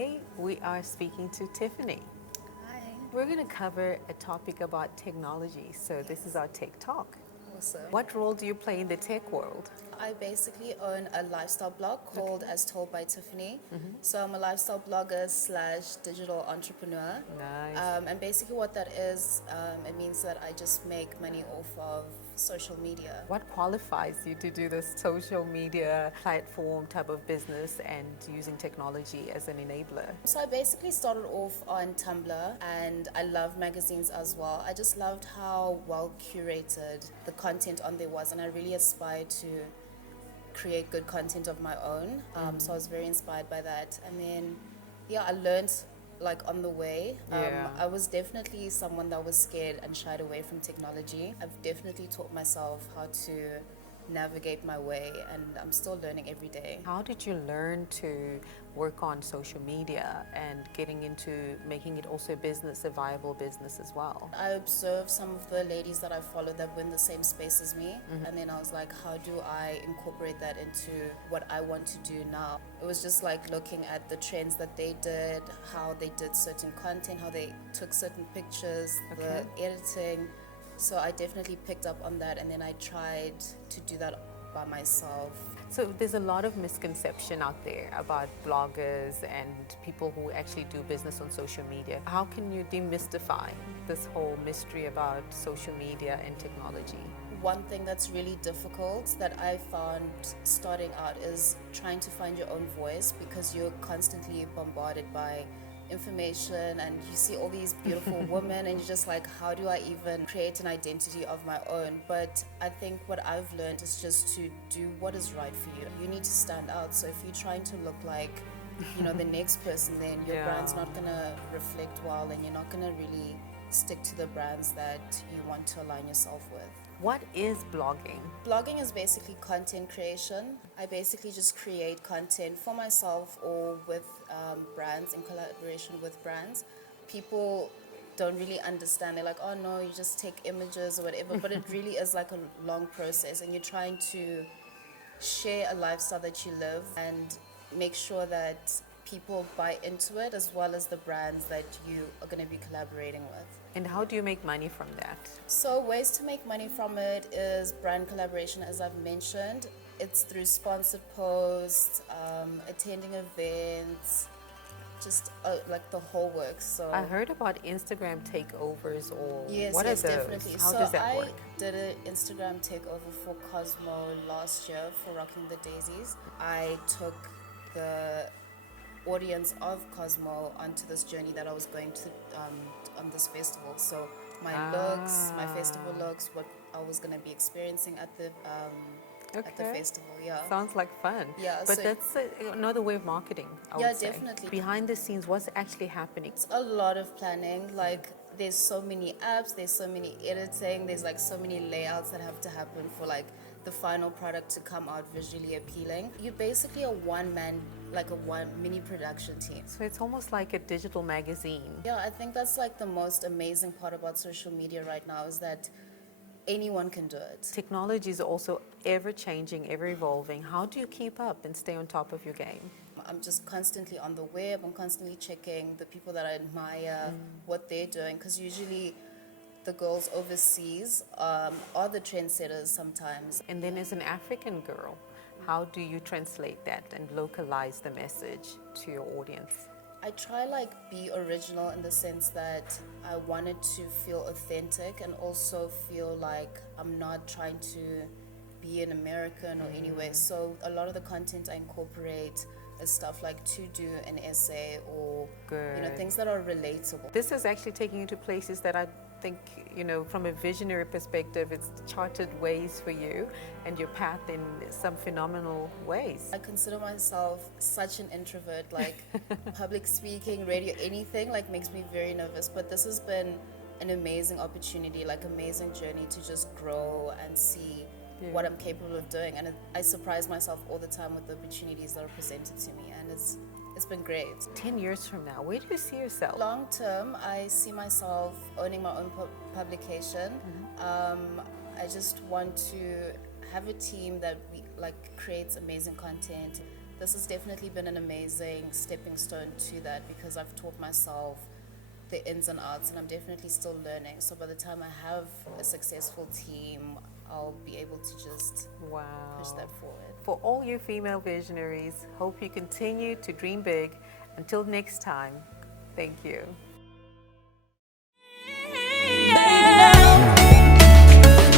Today we are speaking to Tiffany. Hi. We're going to cover a topic about technology. So this is our Tech Talk. Awesome. What role do you play in the tech world? I basically own a lifestyle blog called As Told by Tiffany. So I'm a lifestyle blogger slash digital entrepreneur. Nice. And basically what that is, it means that I just make money off of social media. What qualifies you to do this social media platform type of business and using technology as an enabler? So I basically started off on Tumblr, and I love magazines as well. I just loved how well curated the content on there was, and I really aspired to create good content of my own. So I was very inspired by that. And then, yeah, I learned like on the way. Yeah. I was definitely someone that was scared and shied away from technology. I've definitely taught myself how to navigate my way, and I'm still learning every day. How did you learn to work on social media and getting into making it also a business, a viable business as well? I observed some of the ladies that I follow that were in the same space as me, and then I was like, how do I incorporate that into what I want to do now? It was just like looking at the trends that they did, how they did certain content, how they took certain pictures, Okay. the editing. So I definitely picked up on that, and then I tried to do that by myself. So there's a lot of misconception out there about bloggers and people who actually do business on social media. How can you demystify this whole mystery about social media and technology? One thing that's really difficult that I found starting out is trying to find your own voice, because you're constantly bombarded by information and you see all these beautiful women and you're just like, how do I even create an identity of my own? But I think what I've learned is just to do what is right for you. You need to stand out. So if you're trying to look like, the next person, then your Yeah. brand's not gonna reflect well, and you're not gonna really stick to the brands that you want to align yourself with. What is blogging? Blogging is basically content creation. I basically just create content for myself or with brands, in collaboration with brands. People don't really understand. They're like, oh no, you just take images or whatever. But it really is like a long process, and you're trying to share a lifestyle that you live and make sure that people buy into it, as well as the brands that you are going to be collaborating with. And how do you make money from that? So ways to make money from it is brand collaboration, as I've mentioned. It's through sponsored posts, attending events, just like the whole works. So I heard about Instagram takeovers, or yes, what yes, are those? definitely. How So does that I work? did an Instagram takeover for Cosmo last year for Rocking the Daisies. I took the audience of Cosmo onto this journey that I was going to on this festival. So my looks, my festival looks, what I was going to be experiencing at the Okay. festival. Yeah. Sounds like fun. Yeah, But so- that's another way of marketing, I Yeah, would say. definitely. Behind the scenes, what's actually happening? It's a lot of planning. Like, there's so many apps, there's so many editing, there's like so many layouts that have to happen for like the final product to come out visually appealing. You're basically a one-man, like a one mini production team. So it's almost like a digital magazine. Yeah, I think that's like the most amazing part about social media right now, is that anyone can do it. Technology is also ever changing, ever evolving. How do you keep up and stay on top of your game? I'm just constantly on the web. I'm constantly checking the people that I admire, what they're doing, because usually the girls overseas are the trendsetters sometimes. And then as an African girl, how do you translate that and localize the message to your audience? I try like be original in the sense that I wanted to feel authentic and also feel like I'm not trying to be an American or anywhere. So a lot of the content I incorporate is stuff like to do an essay or Good. things that are relatable. This is actually taking you to places that I think, from a visionary perspective, it's charted ways for you and your path in some phenomenal ways. I consider myself such an introvert, like public speaking, radio, anything like makes me very nervous. But this has been an amazing opportunity, like amazing journey to just grow and see what I'm capable of doing. And I surprise myself all the time with the opportunities that are presented to me, and it's been great. 10 years from now, where do you see yourself? Long term, I see myself owning my own publication. I just want to have a team that creates amazing content, this has definitely been an amazing stepping stone to that, because I've taught myself the ins and outs, and I'm definitely still learning. So by the time I have a successful team, I'll be able to just push that forward. For all you female visionaries, hope you continue to dream big. Until next time, thank you.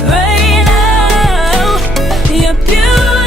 Right now, you're beautiful.